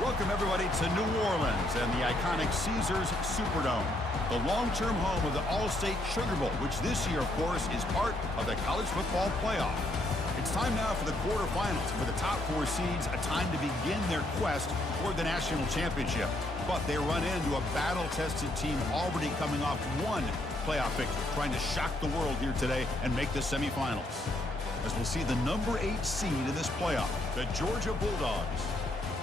Welcome, everybody, to New Orleans and the iconic Caesars Superdome, the long-term home of the All-State Sugar Bowl, which this year, of course, is part of the college football playoff. It's time now for the quarterfinals. For the top four seeds, a time to begin their quest toward the national championship. But they run into a battle-tested team already coming off one playoff victory, trying to shock the world here today and make the semifinals. As we'll see the number 8 seed in this playoff, the Georgia Bulldogs,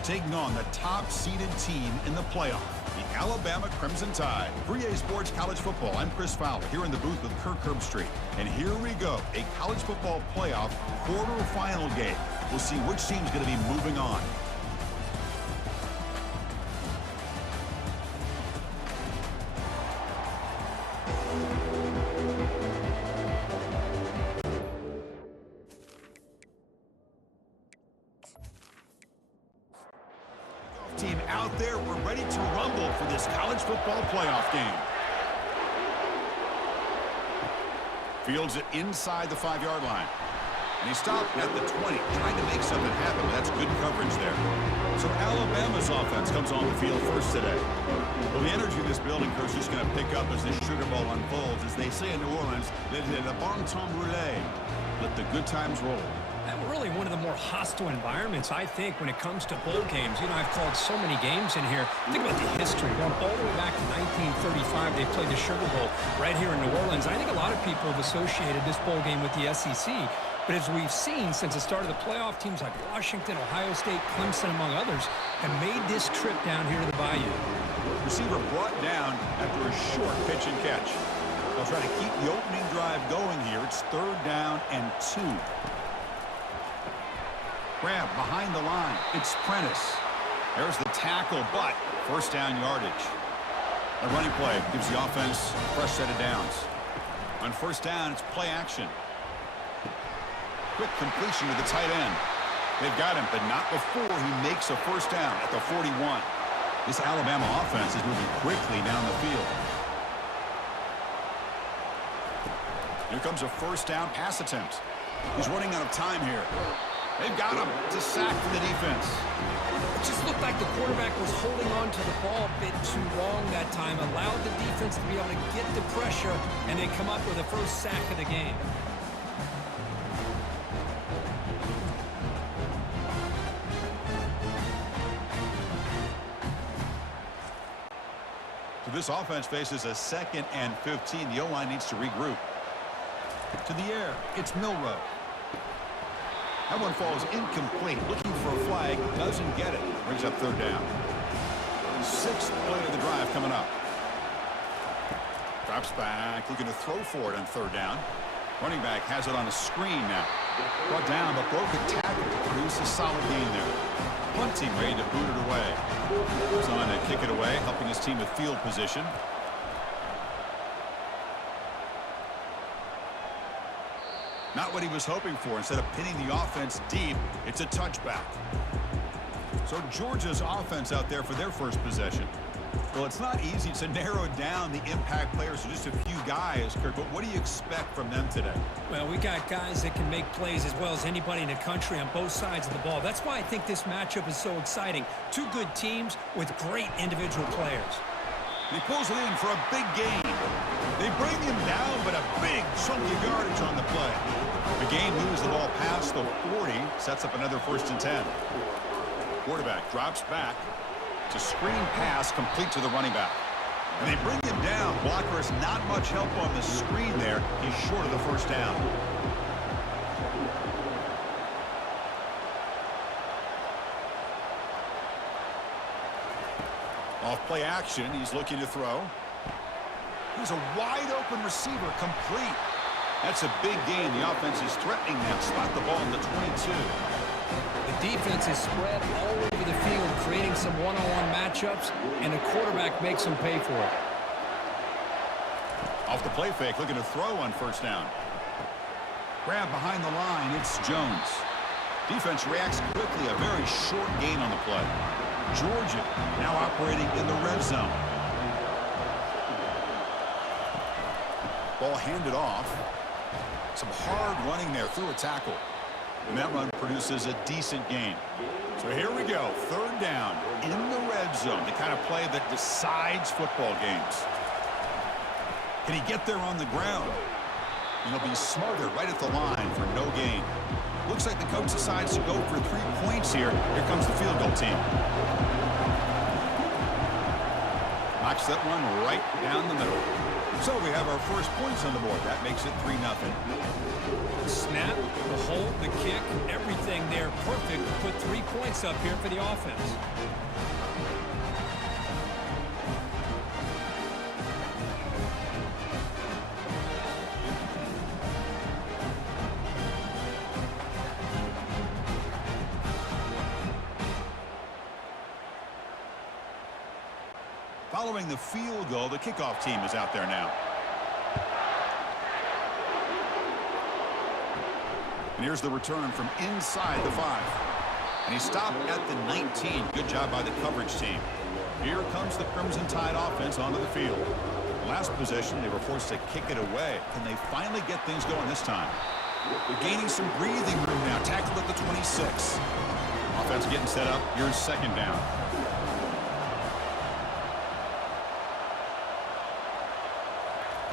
taking on the top-seeded team in the playoff, the Alabama Crimson Tide. 3A Sports College Football. I'm Chris Fowler here in the booth with Kirk Herbstreit. And here we go, a college football playoff quarterfinal game. We'll see which team's going to be moving on. Team out there, we're ready to rumble for this college football playoff game. Fields it inside the 5-yard line. And he stopped at the 20, trying to make something happen. That's good coverage there. So Alabama's offense comes on the field first today. Well, the energy in this building, Coach, is going to pick up as this Sugar Bowl unfolds. As they say in New Orleans, le bon temps roulé. Let the good times roll. And really one of the more hostile environments, I think, when it comes to bowl games. You know, I've called so many games in here. Think about the history. Going all the way back to 1935, they played the Sugar Bowl right here in New Orleans. I think a lot of people have associated this bowl game with the SEC. But as we've seen since the start of the playoff, teams like Washington, Ohio State, Clemson, among others, have made this trip down here to the Bayou. Receiver brought down after a short pitch and catch. They'll try to keep the opening drive going here. It's 3rd down and 2. Grab behind the line. It's Prentice. There's the tackle, but first down yardage. A running play gives the offense a fresh set of downs. On first down, it's play action. Quick completion to the tight end. They've got him, but not before he makes a first down at the 41. This Alabama offense is moving quickly down the field. Here comes a first down pass attempt. He's running out of time here. They've got him to sack for the defense. It just looked like the quarterback was holding on to the ball a bit too long that time, allowed the defense to be able to get the pressure, and then come up with the first sack of the game. So this offense faces a 2nd and 15. The O-line needs to regroup. To the air, it's Milroe. That one falls incomplete. Looking for a flag, doesn't get it. Brings up 3rd down. 6th play of the drive coming up. Drops back, looking to throw for it on 3rd down. Running back has it on a screen now. Brought down, but broke a tackle to produce a solid gain there. Punting, ready to boot it away. He's on to kick it away, helping his team with field position. Not what he was hoping for. Instead of pinning the offense deep, it's a touchback. So Georgia's offense out there for their first possession. Well, it's not easy to narrow down the impact players to just a few guys, Kirk, but what do you expect from them today? Well, we got guys that can make plays as well as anybody in the country on both sides of the ball. That's why I think this matchup is so exciting. Two good teams with great individual players. He pulls it in for a big gain. They bring him down, but a big chunk of yardage on the play. The game moves the ball past the 40, sets up another 1st and 10. Quarterback drops back to screen pass complete to the running back. And they bring him down. Blocker has not much help on the screen there. He's short of the first down. Off play action, he's looking to throw. He's a wide-open receiver, complete. That's a big gain. The offense is threatening now. Spot the ball in the 22. The defense is spread all over the field, creating some one-on-one matchups, and the quarterback makes them pay for it. Off the play fake, looking to throw on first down. Grab behind the line, it's Jones. Defense reacts quickly, a very short gain on the play. Georgia now operating in the red zone. Ball handed off. Some hard running there through a tackle. And that run produces a decent gain. So here we go, third down in the red zone, the kind of play that decides football games. Can he get there on the ground? And he'll be smothered right at the line for no gain. Looks like the coach decides to go for 3 points here. Here comes the field goal team. Knocks that one right down the middle. So we have our first points on the board. That makes it 3-0. The snap, the hold, the kick, everything there perfect to put 3 points up here for the offense. Following the field goal, the kickoff team is out there now. And here's the return from inside the 5. And he stopped at the 19. Good job by the coverage team. Here comes the Crimson Tide offense onto the field. Last possession, they were forced to kick it away. Can they finally get things going this time? They're gaining some breathing room now. Tackled at the 26. Offense getting set up. Here's second down.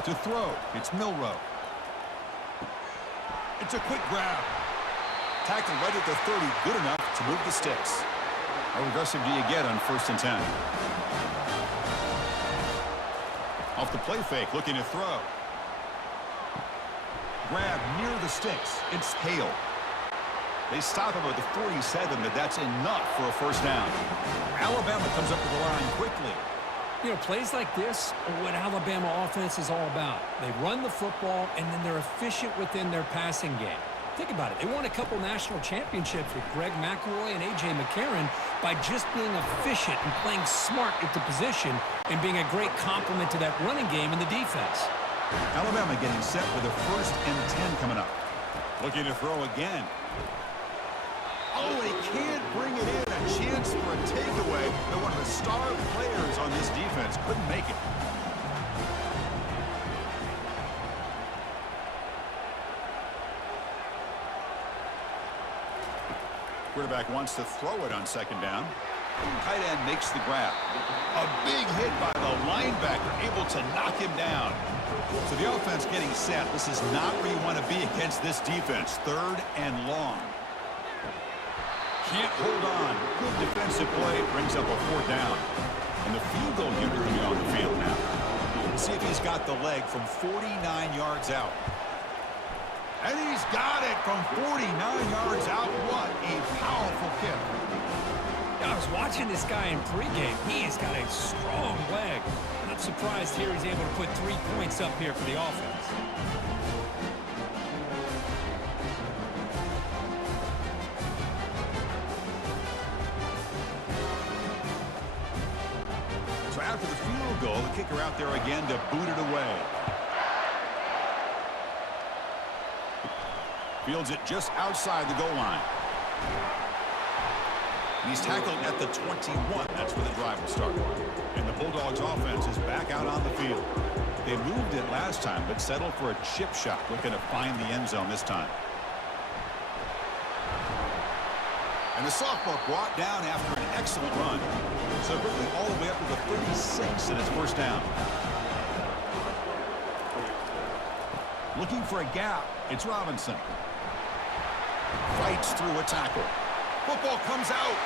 To throw, it's Milrow. It's a quick grab. Tackled right at the 30, good enough to move the sticks. How aggressive do you get on 1st and 10? Off the play fake, looking to throw. Grab near the sticks. It's Hale. They stop him at the 47, but that's enough for a first down. Alabama comes up to the line quickly. You know, plays like this are what Alabama offense is all about. They run the football, and then they're efficient within their passing game. Think about it. They won a couple national championships with Greg McElroy and A.J. McCarron by just being efficient and playing smart at the position and being a great complement to that running game in the defense. Alabama getting set with a 1st and 10 coming up. Looking to throw again. Oh, they can't bring it in. A chance for a takeaway, but one of the star players on this defense couldn't make it. Quarterback wants to throw it on 2nd down. Tight end makes the grab. A big hit by the linebacker, able to knock him down. So the offense getting set. This is not where you want to be against this defense. 3rd and long. Can't hold on. Good defensive play. Brings up a 4th down. And the field goal unit will be on the field now. Let's see if he's got the leg from 49 yards out. And he's got it from 49 yards out. What a powerful kick. I was watching this guy in pregame. He has got a strong leg. Not surprised here he's able to put 3 points up here for the offense. So after the field goal, the kicker out there again to boot it away. Fields it just outside the goal line. And he's tackled at the 21. That's where the drive will start. And the Bulldogs offense is back out on the field. They moved it last time, but settled for a chip shot, looking to find the end zone this time. And the sophomore brought down after an excellent run. So quickly all the way up to the 36 and it's 1st down. Looking for a gap. It's Robinson. Fights through a tackle. Football comes out.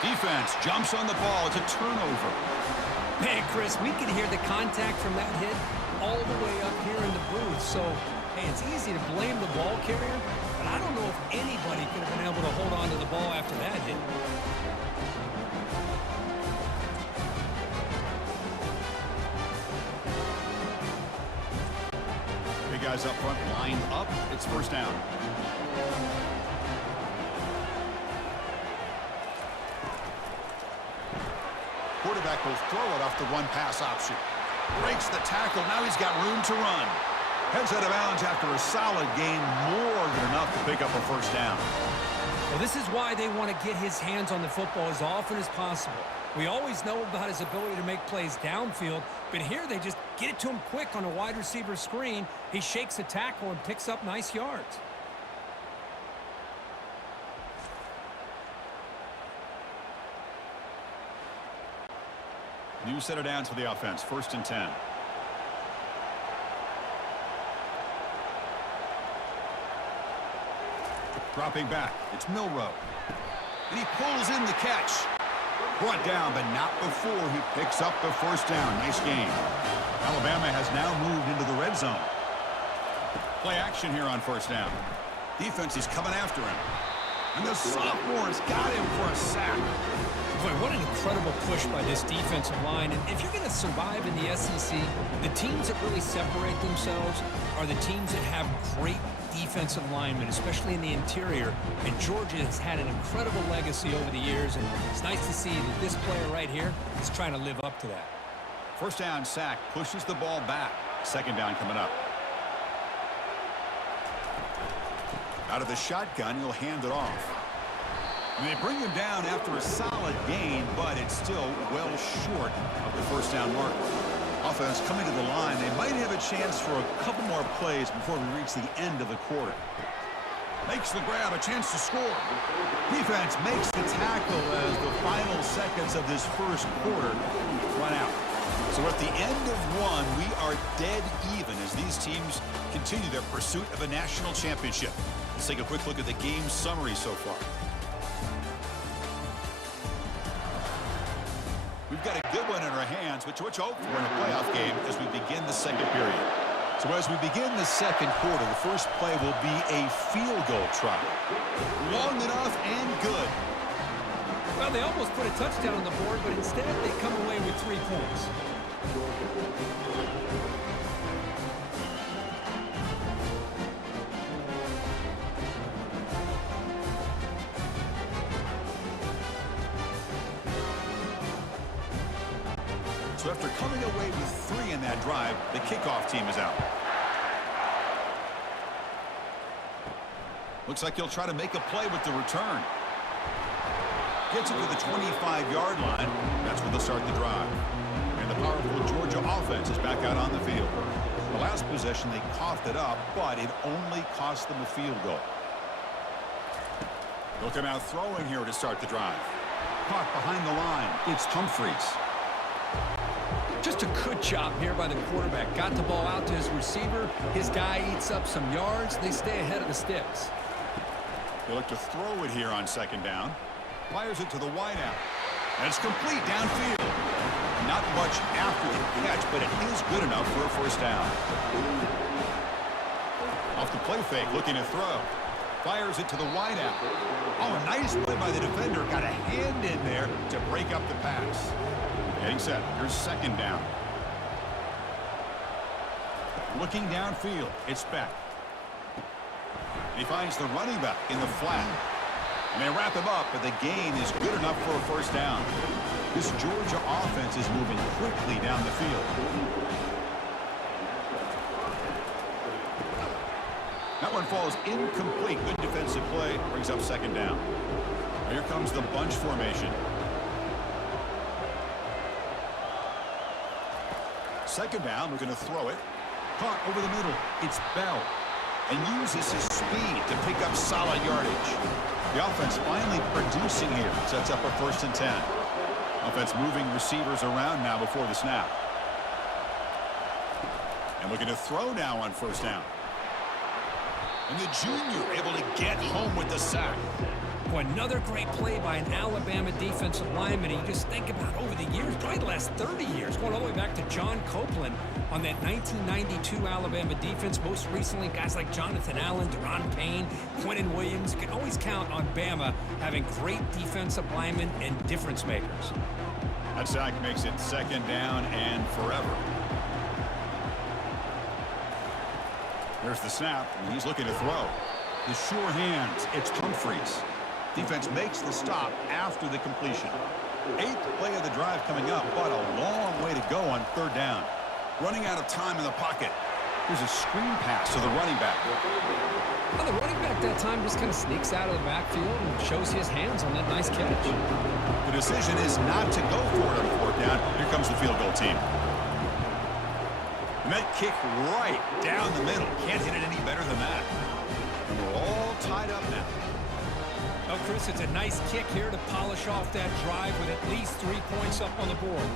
Defense jumps on the ball. It's a turnover. Man, Chris, we can hear the contact from that hit all the way up here in the booth. So, hey, it's easy to blame the ball carrier, but I don't know if anybody could have been able to hold on to the ball after that hit. Big guys up front lined up. It's 1st down. Quarterback will throw it off the run-pass option. Breaks the tackle. Now he's got room to run. Heads out of bounds after a solid gain. More than enough to pick up a 1st down. Well, this is why they want to get his hands on the football as often as possible. We always know about his ability to make plays downfield, but here they just get it to him quick on a wide receiver screen. He shakes the tackle and picks up nice yards. New set of downs for the offense. 1st and 10. Dropping back. It's Milrow. And he pulls in the catch. Brought down, but not before he picks up the 1st down. Nice game. Alabama has now moved into the red zone. Play action here on 1st down. Defense is coming after him. And the sophomore's got him for a sack. Boy, what an incredible push by this defensive line. And if you're going to survive in the SEC, the teams that really separate themselves are the teams that have great defensive linemen, especially in the interior. And Georgia has had an incredible legacy over the years, and it's nice to see that this player right here is trying to live up to that. 1st down sack, pushes the ball back. 2nd down coming up. Out of the shotgun, he'll hand it off. And they bring him down after a solid gain, but it's still well short of the 1st down mark. Offense coming to the line. They might have a chance for a couple more plays before we reach the end of the quarter. Makes the grab, a chance to score. Defense makes the tackle as the final seconds of this 1st quarter run out. So at the end of one, we are dead even as these teams continue their pursuit of a national championship. Let's take a quick look at the game summary so far. We've got a good one in our hands, which hope for in a playoff game as we begin the 2nd period. So as we begin the 2nd quarter, the first play will be a field goal try. Long enough and good. Well, they almost put a touchdown on the board, but instead they come away with 3 points. So after coming away with 3 in that drive, the kickoff team is out. Looks like he'll try to make a play with the return. Gets it to the 25-yard line. That's where they'll start the drive. And the powerful Georgia offense is back out on the field. The last possession, they coughed it up, but it only cost them a field goal. They'll come out throwing here to start the drive. Caught behind the line. It's Humphreys. Just a good job here by the quarterback. Got the ball out to his receiver. His guy eats up some yards. They stay ahead of the sticks. They look to throw it here on 2nd down. Fires it to the wideout. And it's complete downfield. Not much after the catch, but it is good enough for a 1st down. Off the play fake, looking to throw. Fires it to the wideout. Oh, a nice play by the defender. Got a hand in there to break up the pass. Getting set. Here's 2nd down. Looking downfield. It's Beck. He finds the running back in the flat. And they wrap him up, but the gain is good enough for a 1st down. This Georgia offense is moving quickly down the field. That one falls incomplete. Good defensive play. Brings up 2nd down. Here comes the bunch formation. 2nd down, we're going to throw it. Caught over the middle. It's Bell. And uses his speed to pick up solid yardage. The offense finally producing here. Sets up a 1st and 10. Offense moving receivers around now before the snap. And looking to throw now on 1st down. And the junior able to get home with the sack. Boy, another great play by an Alabama defensive lineman. You just think about over the years, probably the last 30 years, going all the way back to John Copeland on that 1992 Alabama defense. Most recently, guys like Jonathan Allen, Deron Payne, Quentin Williams. You can always count on Bama having great defensive linemen and difference makers. That sack makes it 2nd down and forever. There's the snap, and he's looking to throw. The sure hands, it's Humphreys. Defense makes the stop after the completion. 8th play of the drive coming up, but a long way to go on 3rd down. Running out of time in the pocket. Here's a screen pass to the running back. Well, the running back that time just kind of sneaks out of the backfield and shows his hands on that nice catch. The decision is not to go for it on 4th down. Here comes the field goal team. And that kick right down the middle. Can't hit it any better than that. And we're all tied up now. Well, Chris, it's a nice kick here to polish off that drive with at least 3 points up on the board.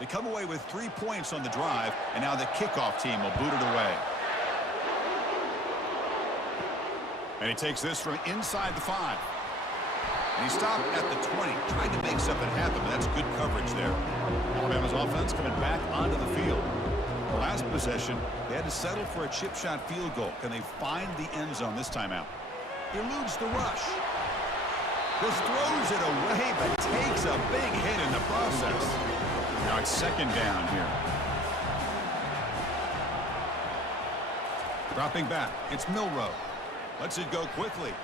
They come away with 3 points on the drive, and now the kickoff team will boot it away. And he takes this from inside the 5. And he stopped at the 20, trying to make something happen, but that's good coverage there. Alabama's offense coming back onto the field. The last possession, they had to settle for a chip shot field goal. Can they find the end zone this time out? He eludes the rush. Just throws it away, but takes a big hit in the process. Now it's second down here. Dropping back, it's Milroe. Lets it go quickly.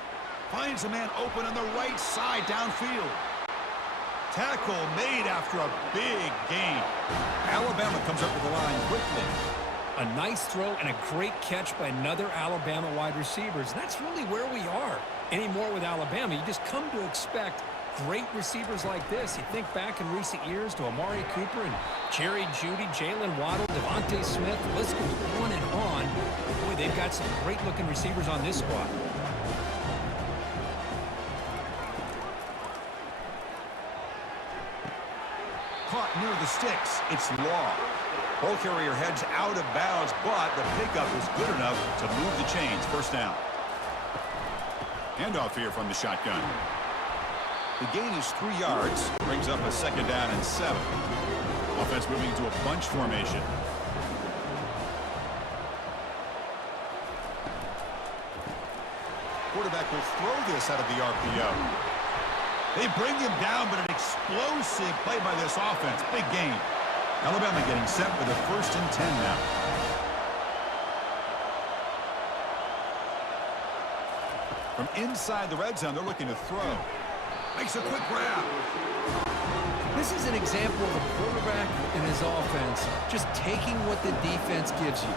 Finds a man open on the right side downfield. Tackle made after a big gain. Alabama comes up with the line quickly. A nice throw and a great catch by another Alabama wide receivers. That's really where we are anymore with Alabama. You just come to expect great receivers like this. You think back in recent years to Amari Cooper and Jerry Jeudy, Jalen Waddle, Devontae Smith. The list goes on and on. Boy, they've got some great-looking receivers on this squad. Caught near the sticks. It's Law. Ball carrier heads out of bounds, but the pickup is good enough to move the chains. First down. Handoff here from the shotgun. The gain is 3 yards. Brings up a second down and 7. Offense moving to a bunch formation. Quarterback will throw this out of the RPO. They bring him down, but an explosive play by this offense. Big gain. Alabama getting set for the 1st and 10 now. From inside the red zone, they're looking to throw. Makes a quick grab. This is an example of a quarterback and his offense just taking what the defense gives you.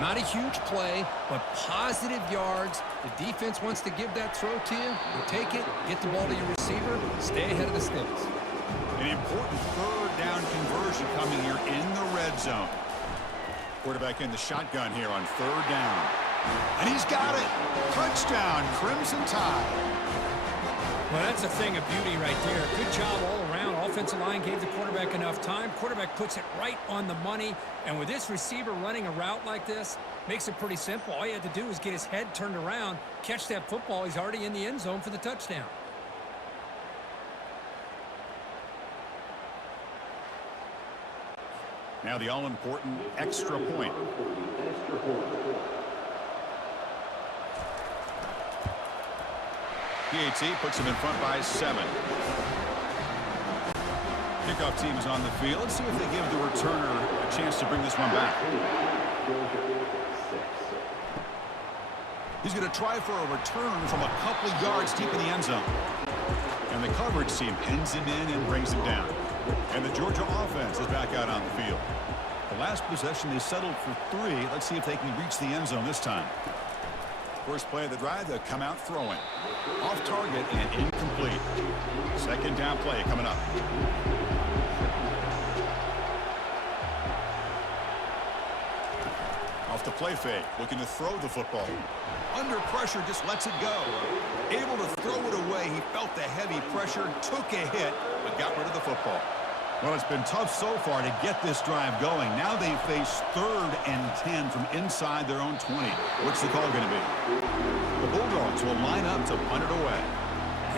Not a huge play, but positive yards. The defense wants to give that throw to you. You take it, get the ball to your receiver, stay ahead of the sticks. An important 3rd down conversion coming here in the red zone. Quarterback in the shotgun here on 3rd down. And he's got it. Touchdown, Crimson Tide. Well, that's a thing of beauty right there. Good job all around. Offensive line gave the quarterback enough time. Quarterback puts it right on the money. And with this receiver running a route like this, makes it pretty simple. All you had to do was get his head turned around, catch that football. He's already in the end zone for the touchdown. Now the all-important extra point. PAT puts him in front by 7. Kickoff team is on the field. Let's see if they give the returner a chance to bring this one back. He's going to try for a return from a couple of yards deep in the end zone. And the coverage team pins him in and brings him down. And the Georgia offense is back out on the field. The last possession, they settled for 3. Let's see if they can reach the end zone this time. First play of the drive, they'll come out throwing. Off target and incomplete. Second down play coming up. Off the play fake, looking to throw the football. Under pressure, just lets it go. Able to throw it away. He felt the heavy pressure, took a hit, but got rid of the football. Well, it's been tough so far to get this drive going. Now they face 3rd and 10 from inside their own 20. What's the call going to be? The Bulldogs will line up to punt it away.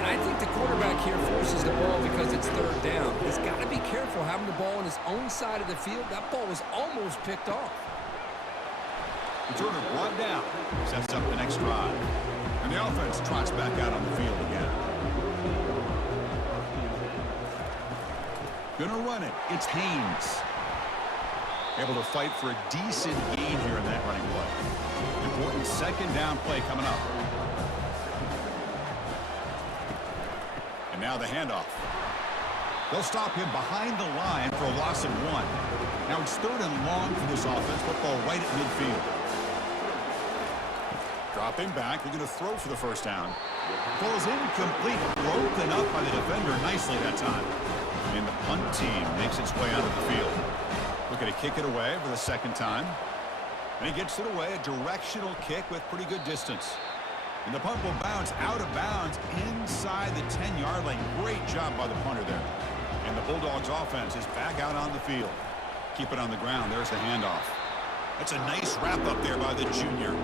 And I think the quarterback here forces the ball because it's 3rd down. He's got to be careful having the ball on his own side of the field. That ball was almost picked off. Returner brought down. Sets up the next drive. And the offense trots back out on the field again. Gonna run it. It's Haynes. Able to fight for a decent gain here in that running play. Important second down play coming up. And now the handoff. They'll stop him behind the line for a loss of 1. Now it's 3rd and long for this offense. Football right at midfield. Dropping back, they're going to throw for the first down. Falls incomplete, broken up by the defender nicely that time. And the punt team makes its way out of the field. Looking to kick it away for the second time. And he gets it away, a directional kick with pretty good distance. And the punt will bounce out of bounds inside the 10-yard lane. Great job by the punter there. And the Bulldogs offense is back out on the field. Keep it on the ground. There's the handoff. That's a nice wrap up there by the junior.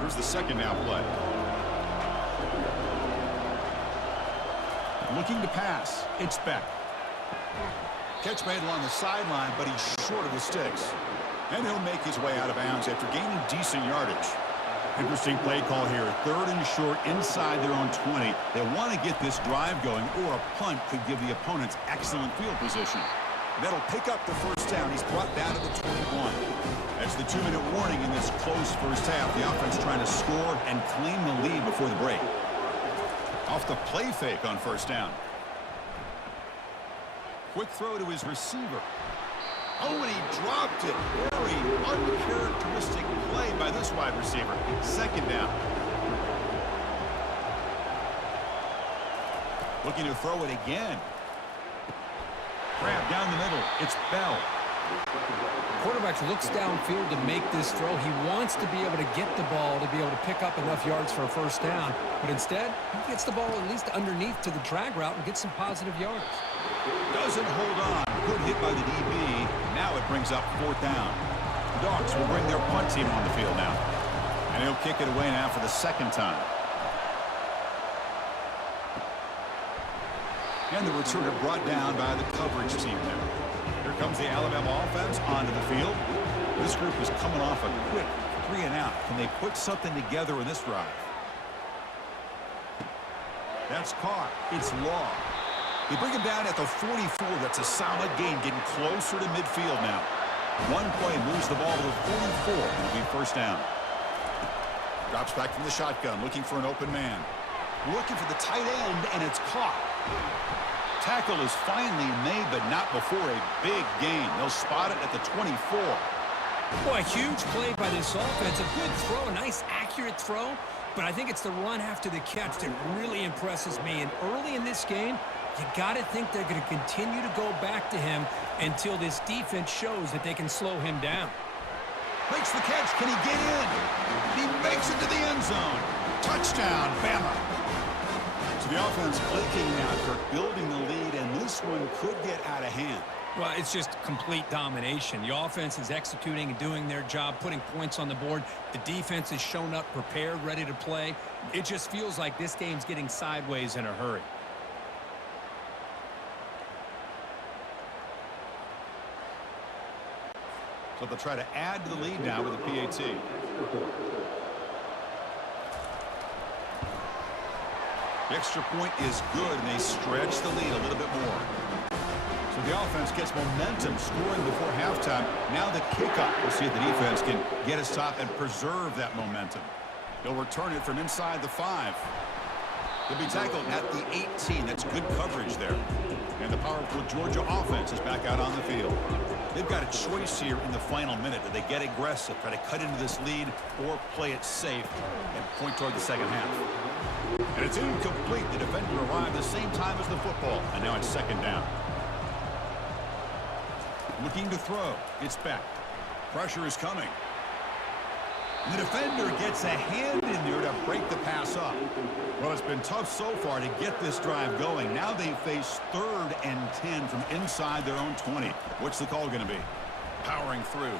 Here's the second down play. Looking to pass. It's Beck. Catch made along the sideline, but he's short of the sticks. And he'll make his way out of bounds after gaining decent yardage. Interesting play call here. 3rd and short inside their own 20. They want to get this drive going, or a punt could give the opponents excellent field position. That'll pick up the first down. He's brought down to the 21. That's the 2-minute warning in this close first half. The offense trying to score and claim the lead before the break. Off the play fake on first down. Quick throw to his receiver. Oh, and he dropped it. Very uncharacteristic play by this wide receiver. Second down. Looking to throw it again. Grab down the middle. It's Bell. Quarterback looks downfield to make this throw. He wants to be able to get the ball to be able to pick up enough yards for a first down. But instead, he gets the ball at least underneath to the drag route and gets some positive yards. Doesn't hold on. Good hit by the DB. Now it brings up 4th down. The Dogs will bring their punt team on the field now. And he'll kick it away now for the second time. And the returner brought down by the coverage team there. Here comes the Alabama offense onto the field. This group is coming off a quick 3 and out. Can they put something together in this drive? That's caught. It's Law. They bring him down at the 44. That's a solid gain, getting closer to midfield now. One play moves the ball to the 44. It'll be first down. Drops back from the shotgun, looking for an open man. Looking for the tight end, and it's caught. Tackle is finally made, but not before a big gain. They'll spot it at the 24. Boy, a huge play by this offense. A good throw, a nice, accurate throw. But I think it's the run after the catch that really impresses me. And early in this game, you got to think they're going to continue to go back to him until this defense shows that they can slow him down. Makes the catch. Can he get in? He makes it to the end zone. Touchdown, Bama. So the offense clicking now, Kirk, building the lead, and this one could get out of hand. Well, it's just complete domination. The offense is executing and doing their job, putting points on the board. The defense has shown up prepared, ready to play. It just feels like this game's getting sideways in a hurry. So they'll try to add to the lead now with a PAT. The extra point is good, and they stretch the lead a little bit more. So the offense gets momentum, scoring before halftime. Now the kickoff. We'll see if the defense can get a stop and preserve that momentum. They'll return it from inside the 5. They'll be tackled at the 18. That's good coverage there. And the powerful Georgia offense is back out on the field. They've got a choice here in the final minute. Do they get aggressive, try to cut into this lead, or play it safe and point toward the second half? And it's incomplete. The defender arrived the same time as the football, and now it's second down. Looking to throw. It's back. Pressure is coming. And the defender gets a hand in there to break the pass up. Well, it's been tough so far to get this drive going. Now they face 3rd and 10 from inside their own 20. What's the call going to be? Powering through.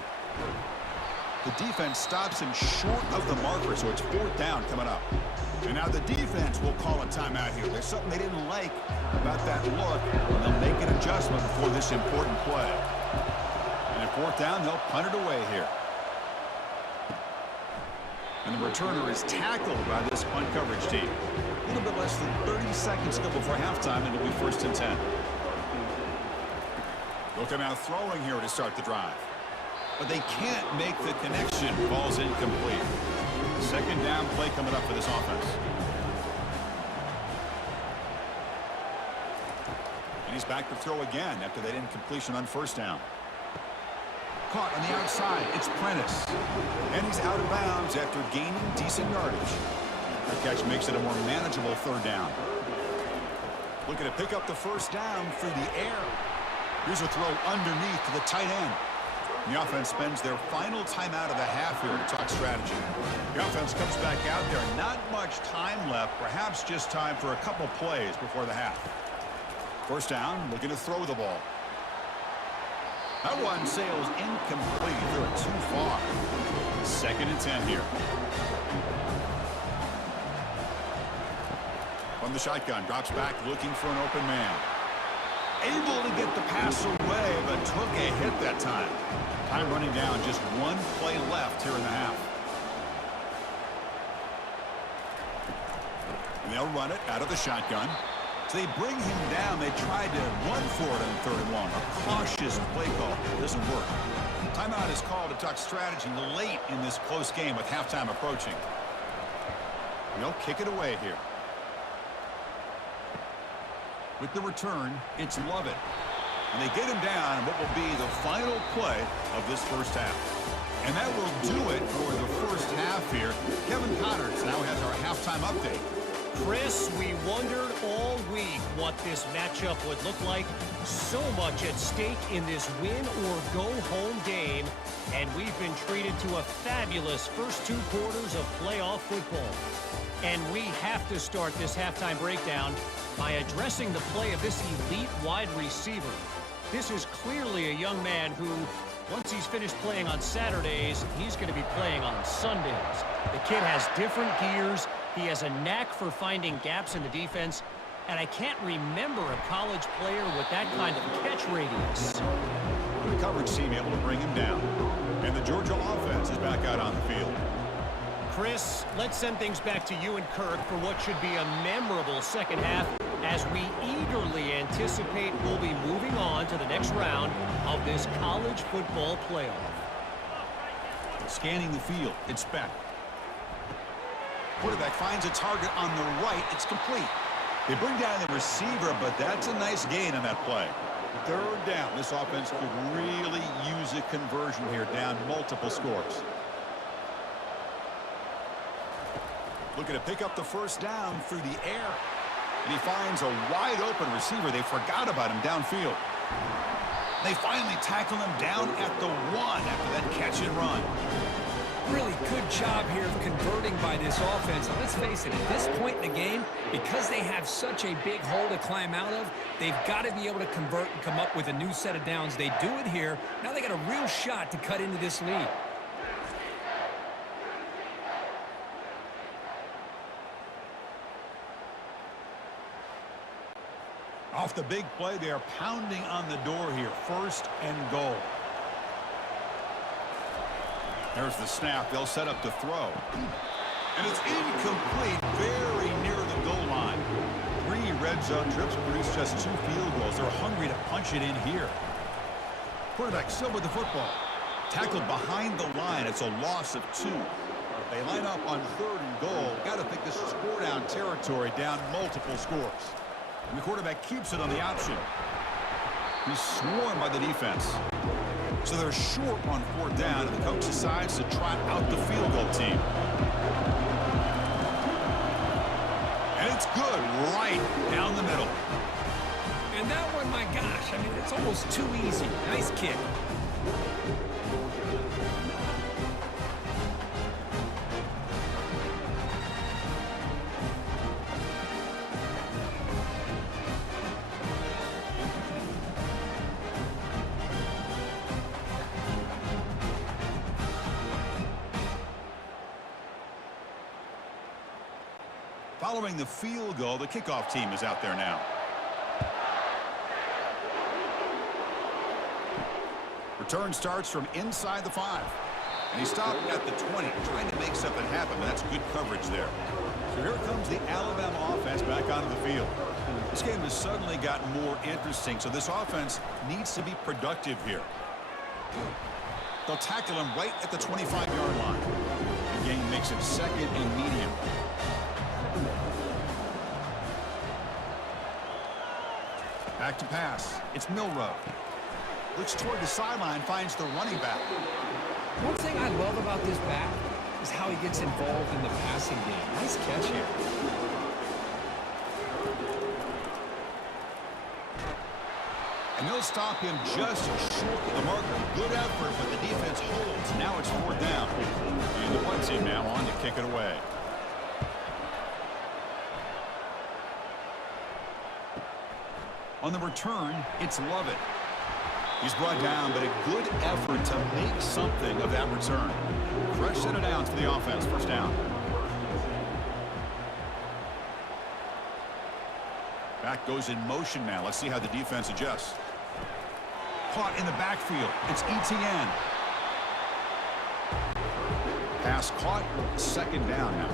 The defense stops him short of the marker, so it's 4th down coming up. And now the defense will call a timeout here. There's something they didn't like about that look, and they'll make an adjustment before this important play. And at 4th down, they'll punt it away here. And the returner is tackled by this punt coverage team. A little bit less than 30 seconds to go before halftime, and it'll be 1st and 10. They'll come out throwing here to start the drive. But they can't make the connection. Ball's incomplete. Second down play coming up for this offense. And he's back to throw again after that incompletion on 1st down. Caught on the outside. It's Prentice. And he's out of bounds after gaining decent yardage. The catch makes it a more manageable third down. Looking to pick up the first down through the air. Here's a throw underneath to the tight end. The offense spends their final timeout of the half here to talk strategy. The offense comes back out there. Not much time left. Perhaps just time for a couple plays before the half. First down, looking to throw the ball. That one sails incomplete. They're too far. 2nd and 10 here. From the shotgun, drops back looking for an open man. Able to get the pass away, but took a hit that time. Time running down, just one play left here in the half. And they'll run it out of the shotgun. So they bring him down. They tried to run for it on 3rd and long. A cautious play call. Doesn't work. Timeout is called to talk strategy late in this close game with halftime approaching. They'll kick it away here. With the return, it's Lovett. And they get him down in what will be the final play of this first half. And that will do it for the first half here. Kevin Connors now has our halftime update. Chris, we wondered all week what this matchup would look like. So much at stake in this win-or-go-home game. And we've been treated to a fabulous first 2 quarters of playoff football. And we have to start this halftime breakdown by addressing the play of this elite wide receiver. This is clearly a young man who, once he's finished playing on Saturdays, he's going to be playing on Sundays. The kid has different gears. He has a knack for finding gaps in the defense. And I can't remember a college player with that kind of catch radius. The coverage team able to bring him down. And the Georgia offense is back out on the field. Chris, let's send things back to you and Kirk for what should be a memorable second half as we eagerly anticipate we'll be moving on to the next round of this college football playoff. Scanning the field, it's Beck. Quarterback finds a target on the right. It's complete. They bring down the receiver, but that's a nice gain on that play. 3rd down. This offense could really use a conversion here, down multiple scores. Looking to pick up the first down through the air. And he finds a wide-open receiver. They forgot about him downfield. They finally tackle him down at the 1 after that catch and run. Really good job here of converting by this offense. And let's face it, at this point in the game, because they have such a big hole to climb out of, they've got to be able to convert and come up with a new set of downs. They do it here. Now they got a real shot to cut into this lead. Off the big play, they are pounding on the door here. 1st and goal. There's the snap. They'll set up to throw. And it's incomplete, very near the goal line. 3 red zone trips produce just 2 field goals. They're hungry to punch it in here. Quarterback still with the football. Tackled behind the line. It's a loss of 2. They line up on 3rd and goal. Got to think this is score down territory, down multiple scores. And the quarterback keeps it on the option. He's swarmed by the defense. So they're short on 4th down, and the coach decides to trot out the field goal team. And it's good right down the middle. And that one, my gosh, I mean, it's almost too easy. Nice kick. Following the field goal, the kickoff team is out there now. Return starts from inside the 5. And he stopped at the 20, trying to make something happen. That's good coverage there. So here comes the Alabama offense back onto the field. This game has suddenly gotten more interesting, so this offense needs to be productive here. They'll tackle him right at the 25-yard line. The game makes it 2nd and medium. Back to pass. It's Milrow. Looks toward the sideline, finds the running back. One thing I love about this back is how he gets involved in the passing game. Nice catch here. And they'll stop him just short of the marker. Good effort, but the defense holds. Now it's 4th down. And the punt team now on to kick it away. On the return, it's Lovett. He's brought down, but a good effort to make something of that return. Fresh set of downs for the offense. 1st down. Back goes in motion now. Let's see how the defense adjusts. Caught in the backfield. It's ETN. Pass caught. 2nd down now.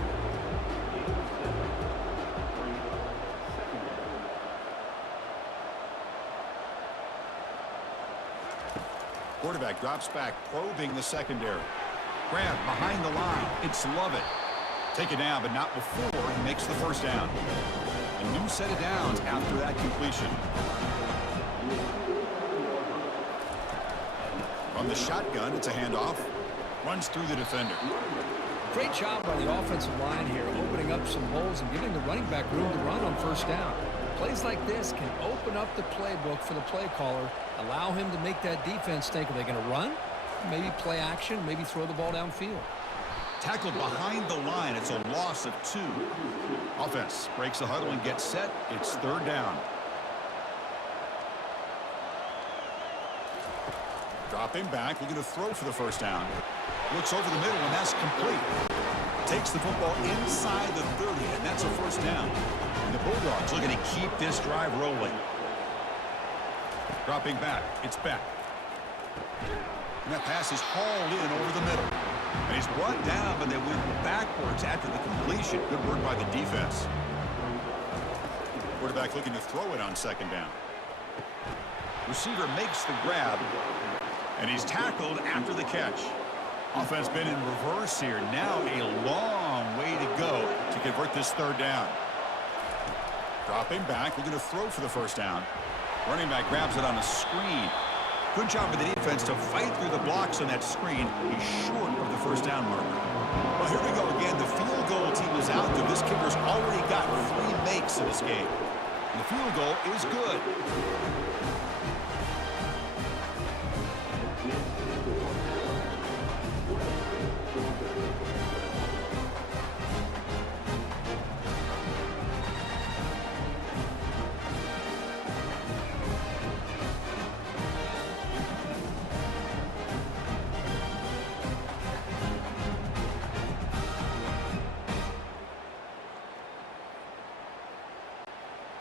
Quarterback drops back, probing the secondary. Grab behind the line. It's Lovett. Take it down, but not before he makes the 1st down. A new set of downs after that completion. From the shotgun, it's a handoff. Runs through the defender. Great job by the offensive line here, opening up some holes and giving the running back room to run on 1st down. Plays like this can open up the playbook for the play caller, allow him to make that defense think, are they going to run? Maybe play action, maybe throw the ball downfield. Tackled behind the line. It's a loss of 2. Offense breaks the huddle and gets set. It's 3rd down. Dropping back, looking to throw for the 1st down. Looks over the middle, and that's complete. Takes the football inside the 30, and that's a 1st down. And the Bulldogs looking to keep this drive rolling. Dropping back, it's Beck. And that pass is hauled in over the middle. And he's brought down, but they went backwards after the completion. Good work by the defense. Quarterback looking to throw it on 2nd down. Receiver makes the grab, and he's tackled after the catch. Offense been in reverse here. Now a long way to go to convert this 3rd down. Dropping back, looking to throw for the 1st down. Running back grabs it on a screen. Good job by the defense to fight through the blocks on that screen. He's short of the 1st down marker. Well, here we go again. The field goal team is out there. This kicker's already got 3 makes in this game. And the field goal is good.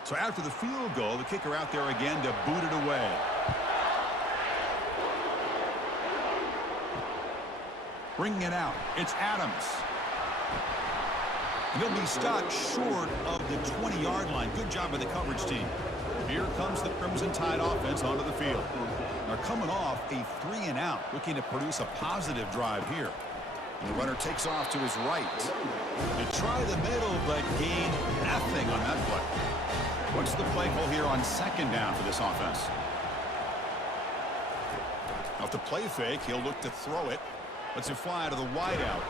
So after the field goal, the kicker out there again to boot it away. Bringing it out, it's Adams. And he'll be stopped short of the 20-yard line. Good job by the coverage team. Here comes the Crimson Tide offense onto the field. They're coming off a 3-and-out, looking to produce a positive drive here. And the runner takes off to his right. They try the middle, but gain nothing on that play. What's the play call here on 2nd down for this offense? Off the play fake, he'll look to throw it. Lets it fly to the wideout.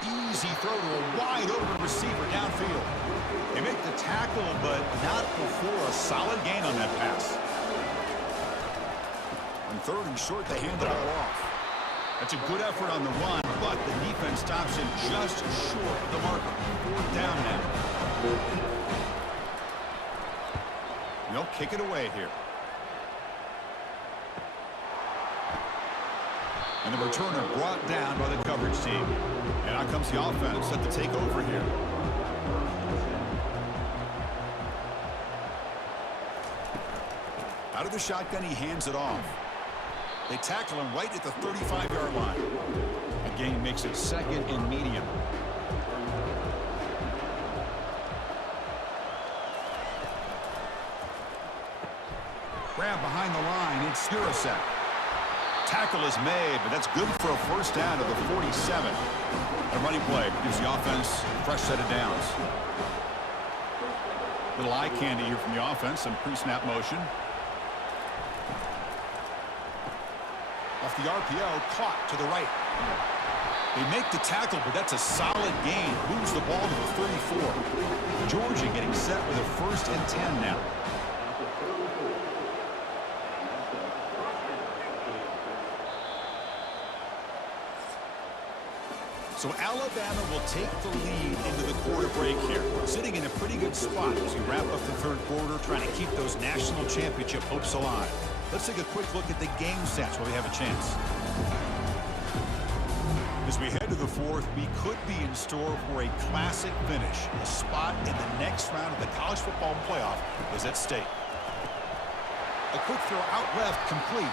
Easy throw to a wide-open receiver downfield. They make the tackle, but not before a solid gain on that pass. On 3rd and short, they hand the ball off. That's a good effort on the run, but the defense stops him just short of the marker. 4th down now. They'll kick it away here. And the returner brought down by the coverage team. And out comes the offense set to take over here. Out of the shotgun, he hands it off. They tackle him right at the 35-yard line. The gain makes it 2nd and medium. Grab behind the line, it's Urasek. Tackle is made, but that's good for a 1st down to the 47. A running play gives the offense a fresh set of downs. Little eye candy here from the offense, some pre-snap motion. the RPO, caught to the right. They make the tackle, but that's a solid gain. Moves the ball to the 34. Georgia getting set with a 1st and 10 now. So Alabama will take the lead into the quarter break here, sitting in a pretty good spot as we wrap up the 3rd quarter, trying to keep those national championship hopes alive. Let's take a quick look at the game stats while we have a chance. As we head to the 4th, we could be in store for a classic finish. A spot in the next round of the college football playoff is at stake. A quick throw out left, complete.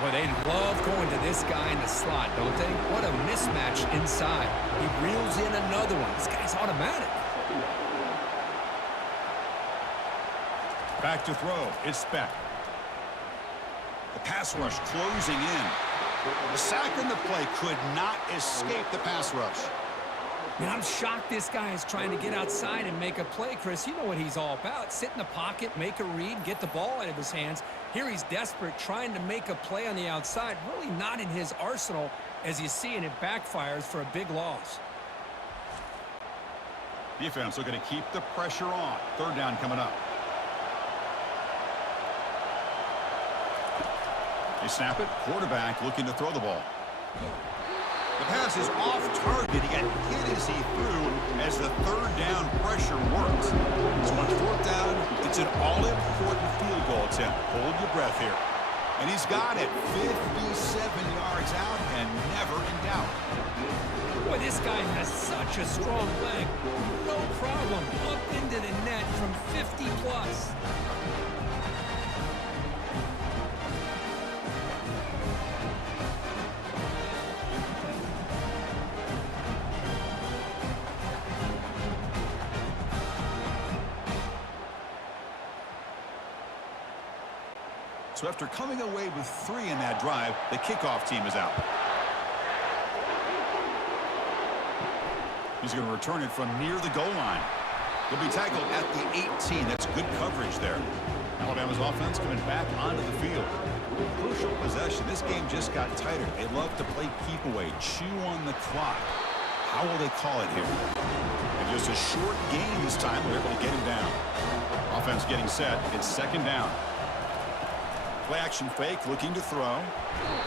Well, they love going to this guy in the slot, don't they? What a mismatch inside. He reels in another one. This guy's automatic. Back to throw. It's Beck. The pass rush closing in. The sack in the play could not escape the pass rush. Man, I'm shocked this guy is trying to get outside and make a play, Chris. You know what he's all about. Sit in the pocket, make a read, get the ball out of his hands. Here he's desperate, trying to make a play on the outside. Really not in his arsenal, as you see, and it backfires for a big loss. Defense looking to keep the pressure on. 3rd down coming up. They snap it. Quarterback looking to throw the ball. The pass is off target. He got hit as he threw as the 3rd down pressure works. So on 4th down, it's an all-important field goal attempt. Hold your breath here. And he's got it 57 yards out and never in doubt. Boy, this guy has such a strong leg. No problem. Up into the net from 50 plus. So after coming away with 3 in that drive, the kickoff team is out. He's going to return it from near the goal line. He'll be tackled at the 18. That's good coverage there. Alabama's offense coming back onto the field. Crucial possession. This game just got tighter. They love to play keep away, chew on the clock. How will they call it here? And just a short gain this time. We're able to get him down. Offense getting set. It's 2nd down. Play action fake, looking to throw.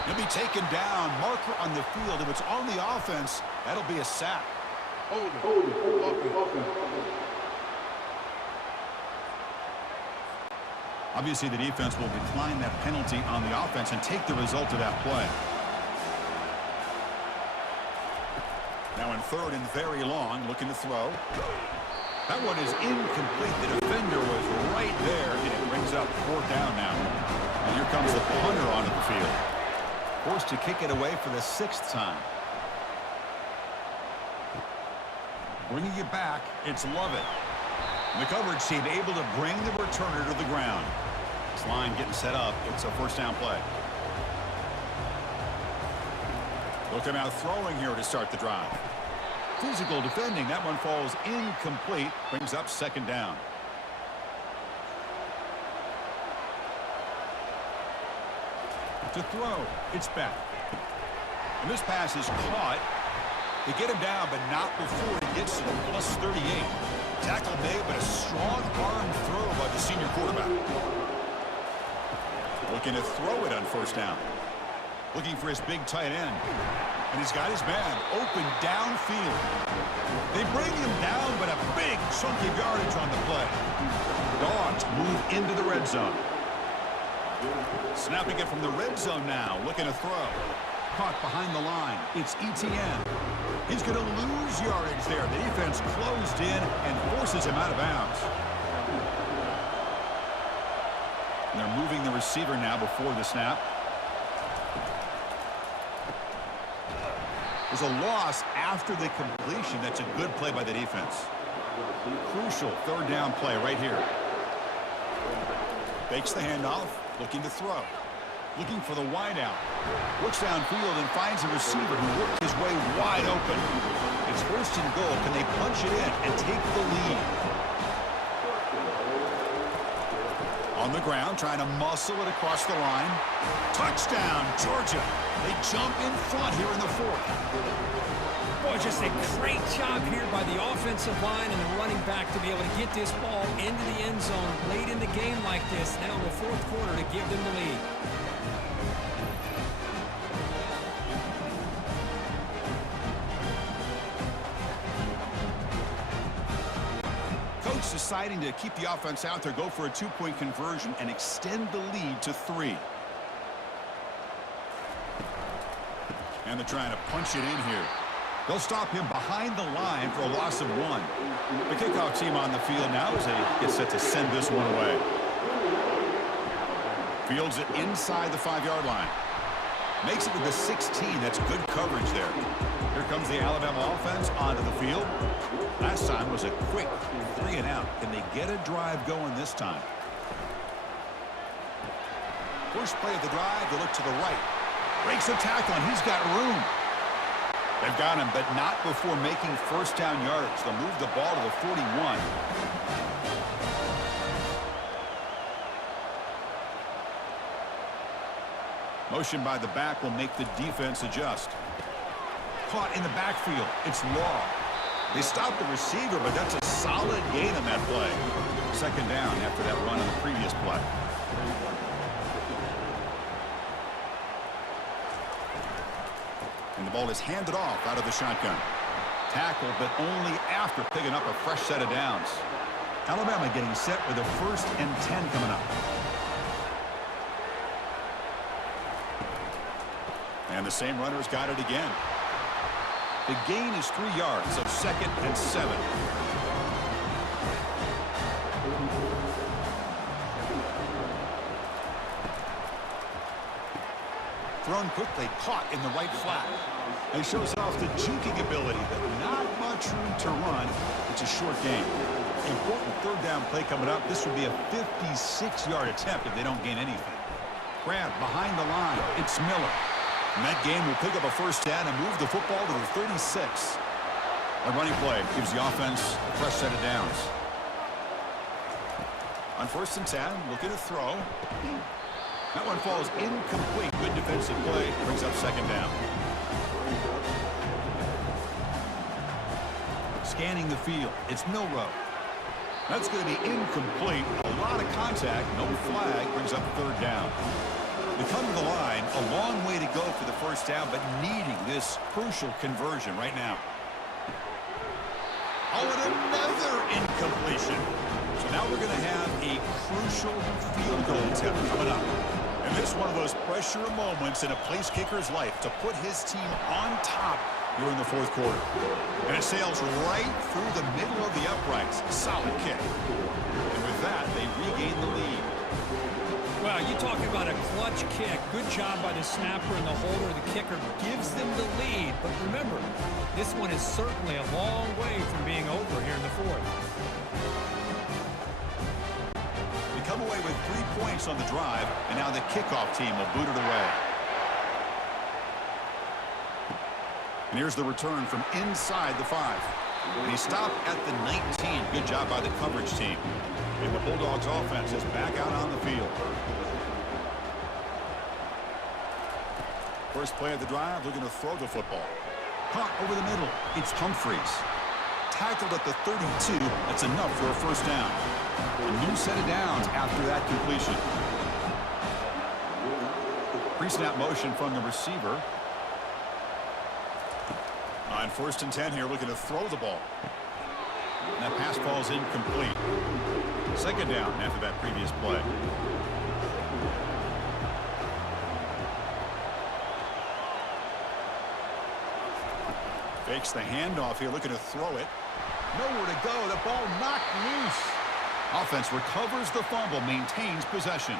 He'll be taken down. Marker on the field. If it's on the offense, that'll be a sack. Hold it. Obviously, the defense will decline that penalty on the offense and take the result of that play. Now in 3rd and very long, looking to throw. That one is incomplete. The defender was right there, and it brings up 4th down now. And here comes the punter onto the field. Forced to kick it away for the 6th time. Bringing it back, it's Lovett. And the coverage team able to bring the returner to the ground. This line getting set up. It's a 1st down play. Looking out throwing here to start the drive. Physical defending. That one falls incomplete. Brings up 2nd down. To throw, it's back. And this pass is caught. They get him down, but not before he gets to the plus 38. Tackle made, but a strong arm throw by the senior quarterback. Looking to throw it on 1st down. Looking for his big tight end. And he's got his man open downfield. They bring him down, but a big chunk of yardage on the play. Dogs move into the red zone. Snapping it from the red zone now. Looking to throw. Caught behind the line. It's ETN. He's going to lose yardage there. The defense closed in and forces him out of bounds. And they're moving the receiver now before the snap. There's a loss after the completion. That's a good play by the defense. Crucial 3rd down play right here. Fakes the handoff, looking to throw. Looking for the wide out. Looks downfield and finds a receiver who worked his way wide open. It's 1st and goal. Can they punch it in and take the lead? On the ground, trying to muscle it across the line. Touchdown, Georgia. They jump in front here in the fourth. Boy, just a great job here by the offensive line and the running back to be able to get this ball into the end zone late in the game like this, now in the fourth quarter, to give them the lead. Coach deciding to keep the offense out there, go for a two-point conversion, and extend the lead to 3. And they're trying to punch it in here. They'll stop him behind the line for a loss of 1. The kickoff team on the field now as they get set to send this one away. Fields it inside the 5-yard line. Makes it to the 16. That's good coverage there. Here comes the Alabama offense onto the field. Last time was a quick 3 and out. Can they get a drive going this time? First play of the drive, they look to the right. Breaks a tackle, and he's got room. They've got him, but not before making first down yards. They'll move the ball to the 41. Motion by the back will make the defense adjust. Caught in the backfield. It's Law. They stopped the receiver, but that's a solid gain on that play. Second down after that run on the previous play. And the ball is handed off out of the shotgun. Tackle, but only after picking up a fresh set of downs. Alabama getting set with a 1st and 10 coming up. And the same runner's got it again. The gain is 3 yards, so 2nd and 7. Thrown quickly, caught in the right flat. And shows off the juking ability, but not much room to run. It's a short game. Important 3rd down play coming up. This would be a 56-yard attempt if they don't gain anything. Grab behind the line. It's Miller. And that game will pick up a 1st down and move the football to the 36. A running play gives the offense a fresh set of downs. On 1st and 10, looking to throw. That one falls incomplete. Good defensive play. Brings up 2nd down. Scanning the field. It's Milrow. That's going to be incomplete. A lot of contact. No flag. Brings up 3rd down. They come to the line. A long way to go for the 1st down, but needing this crucial conversion right now. Oh, and another incompletion. So now we're going to have a crucial field goal attempt coming up. And this is one of those pressure moments in a place kicker's life to put his team on top during the 4th quarter. And it sails right through the middle of the uprights. Solid kick. And with that, they regain the lead. Well, you talking about a clutch kick. Good job by the snapper and the holder. The kicker gives them the lead. But remember, this one is certainly a long way from being over here in the 4th. They come away with 3 points on the drive, and now the kickoff team will boot it away. And here's the return from inside the 5. And he stopped at the 19. Good job by the coverage team. And the Bulldogs offense is back out on the field. First play of the drive, looking to throw the football. Caught over the middle. It's Humphreys. Tackled at the 32. That's enough for a 1st down. A new set of downs after that completion. Pre-snap motion from the receiver. On 1st and 10 here, looking to throw the ball. And that pass falls incomplete. 2nd down after that previous play. Fakes the handoff here, looking to throw it. Nowhere to go. The ball knocked loose. Offense recovers the fumble, maintains possession.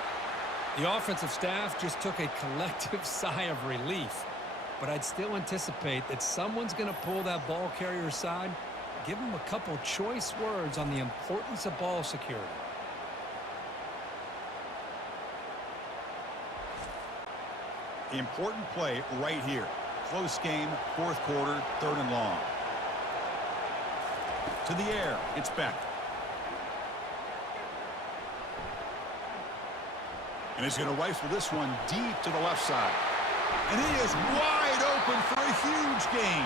The offensive staff just took a collective sigh of relief. But I'd still anticipate that someone's going to pull that ball carrier aside, give him a couple choice words on the importance of ball security. Important play right here. Close game, 4th quarter, 3rd and long. To the air, it's Beck. And he's going to rifle this one deep to the left side. And he is wide open for a huge gain.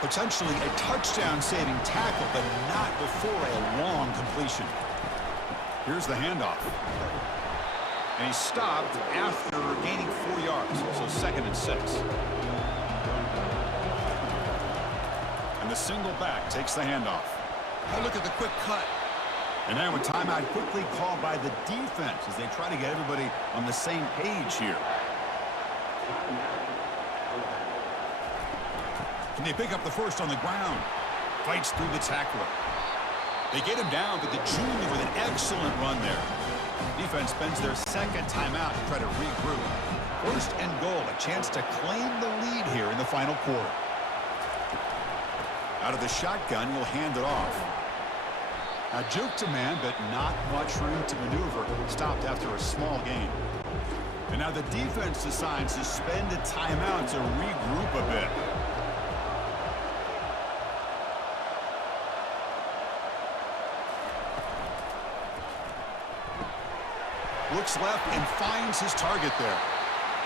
Potentially a touchdown-saving tackle, but not before a long completion. Here's the handoff. And he stopped after gaining 4 yards, so 2nd and 6. And the single back takes the handoff. Oh, look at the quick cut. And now a timeout quickly called by the defense as they try to get everybody on the same page here. Can they pick up the first on the ground? Fights through the tackler. They get him down, but the junior with an excellent run there. Defense spends their 2nd timeout to try to regroup. 1st and goal, a chance to claim the lead here in the final quarter. Out of the shotgun, will hand it off. A juke to man, but not much room to maneuver. Stopped after a small gain. And now the defense decides to spend a timeout to regroup a bit. Looks left and finds his target there.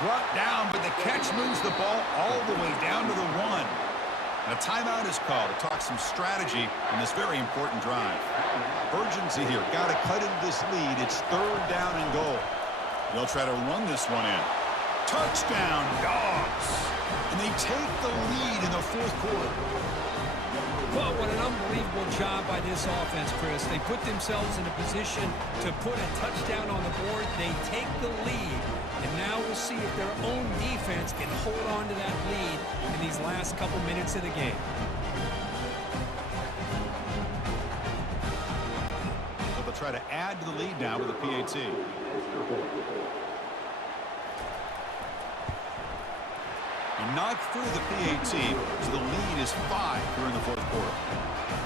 Brought down, but the catch moves the ball all the way down to the 1. And a timeout is called to talk some strategy in this very important drive. Urgency here. Got to cut into this lead. It's 3rd down and goal. They'll try to run this one in. Touchdown, Dogs. And they take the lead in the 4th quarter. Well, what an unbelievable job by this offense, Chris. They put themselves in a position to put a touchdown on the board. They take the lead. And now we'll see if their own defense can hold on to that lead in these last couple minutes of the game. So they'll try to add to the lead now with a PAT. And knock through the PAT, so the lead is 5 here in the 4th quarter.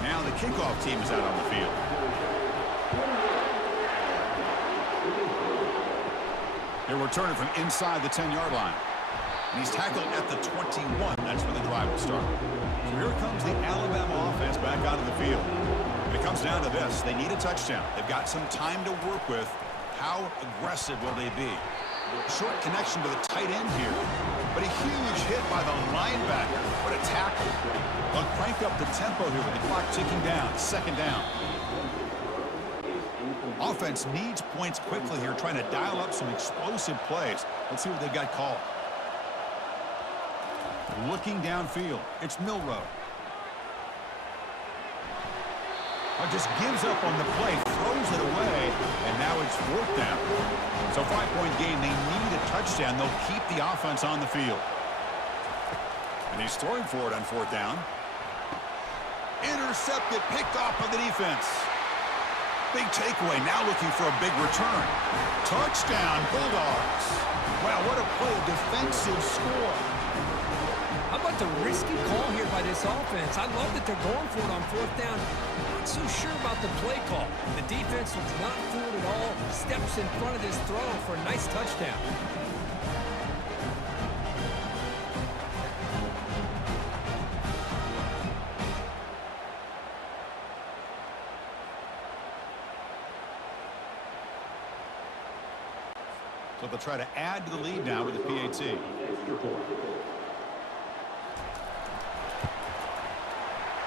Now the kickoff team is out on the field. He'll return it from inside the 10-yard line. And he's tackled at the 21. That's where the drive will start. So here comes the Alabama offense back out of the field. And it comes down to this. They need a touchdown. They've got some time to work with. How aggressive will they be? Short connection to the tight end here. But a huge hit by the linebacker. What a tackle. They'll crank up the tempo here with the clock ticking down. 2nd down. Offense needs points quickly here, trying to dial up some explosive plays. Let's see what they've got called. Looking downfield, it's Milrow. Just gives up on the play, throws it away, and now it's 4th down. So 5-point game, they need a touchdown. They'll keep the offense on the field. And he's throwing for it on 4th down. Intercepted, picked off by the defense. Big takeaway, now looking for a big return. Touchdown, Bulldogs. Wow, what a play, a defensive score. How about the risky call here by this offense? I love that they're going for it on 4th down. Not so sure about the play call. The defense was not fooled at all. Steps in front of this throw for a nice touchdown. So they'll try to add to the lead now with the PAT.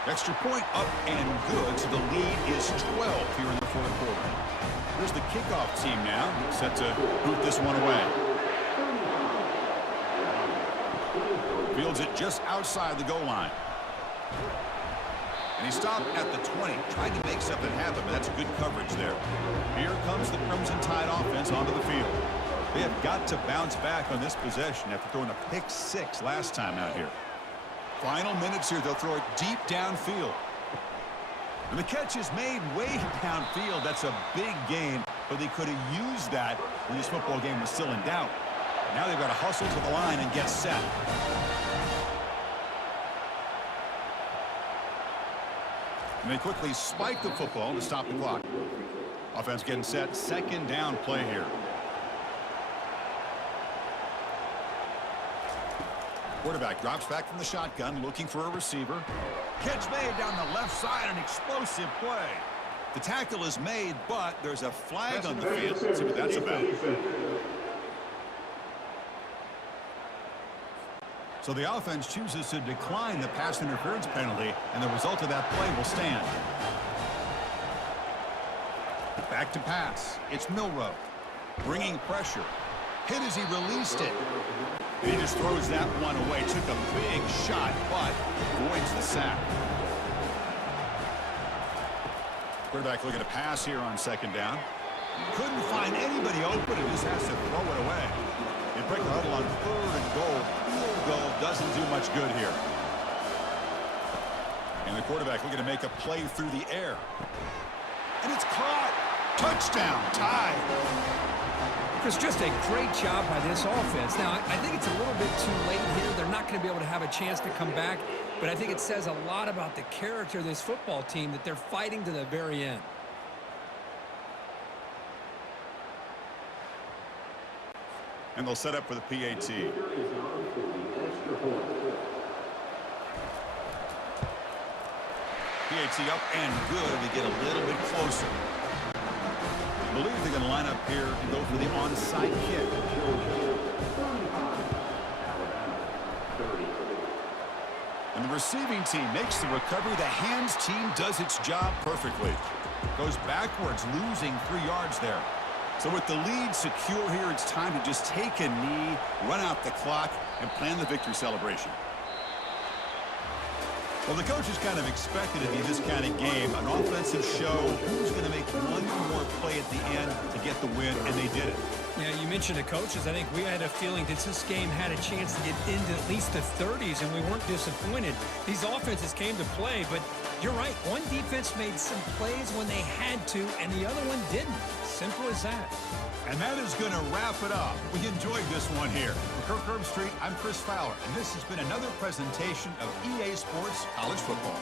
Extra point up and good, so the lead is 12 here in the 4th quarter. Here's the kickoff team now, set to boot this one away. Fields it just outside the goal line. And he stopped at the 20, tried to make something happen, but that's good coverage there. Here comes the Crimson Tide offense onto the field. They have got to bounce back on this possession after throwing a pick 6 last time out here. Final minutes here, they'll throw it deep downfield. And the catch is made way downfield. That's a big gain, but they could have used that when this football game was still in doubt. Now they've got to hustle to the line and get set. And they quickly spike the football to stop the clock. Offense getting set, 2nd down play here. Quarterback drops back from the shotgun, looking for a receiver. Catch made down the left side, an explosive play. The tackle is made, but there's a flag on the field. Let's see what that's about. So the offense chooses to decline the pass interference penalty, and the result of that play will stand. Back to pass. It's Milrow. Bringing pressure. Hit as he released it. And he just throws that one away. Took a big shot, but avoids the sack. Quarterback looking to pass here on second down. Couldn't find anybody open and just has to throw it away. They break the huddle on 3rd and goal. Field goal doesn't do much good here. And the quarterback looking to make a play through the air. And it's caught. Touchdown. Tie. It's just a great job by this offense. Now, I think it's a little bit too late here. They're not going to be able to have a chance to come back, but I think it says a lot about the character of this football team that they're fighting to the very end. And they'll set up for the PAT. PAT up and good. We get a little bit closer. I believe they're going to line up here and go for the onside kick. And the receiving team makes the recovery. The hands team does its job perfectly. Goes backwards, losing 3 yards there. So with the lead secure here, it's time to just take a knee, run out the clock, and plan the victory celebration. Well, the coaches kind of expected it to be this kind of game, an offensive show. Who's going to make one more play at the end to get the win, and they did it. Yeah, you mentioned the coaches. I think we had a feeling that this game had a chance to get into at least the 30s, and we weren't disappointed. These offenses came to play, but you're right. One defense made some plays when they had to, and the other one didn't. Simple as that. And that is going to wrap it up. We enjoyed this one here. For Kirk Herbstreit, I'm Chris Fowler, and this has been another presentation of EA Sports College Football.